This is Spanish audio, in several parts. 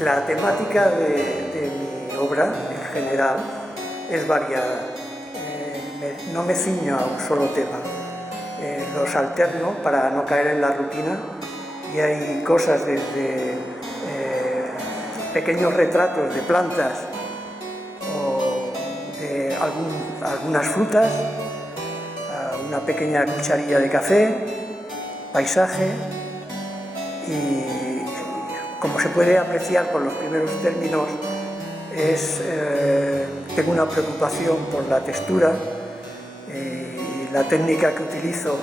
La temática de mi obra, en general, es variada. No me ciño a un solo tema. Los alterno para no caer en la rutina, y hay cosas desde pequeños retratos de plantas o de algunas frutas, una pequeña cucharilla de café, paisaje, y como se puede apreciar por los primeros términos, tengo una preocupación por la textura, y la técnica que utilizo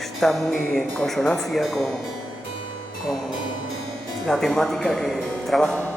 está muy en consonancia con la temática que trabajo.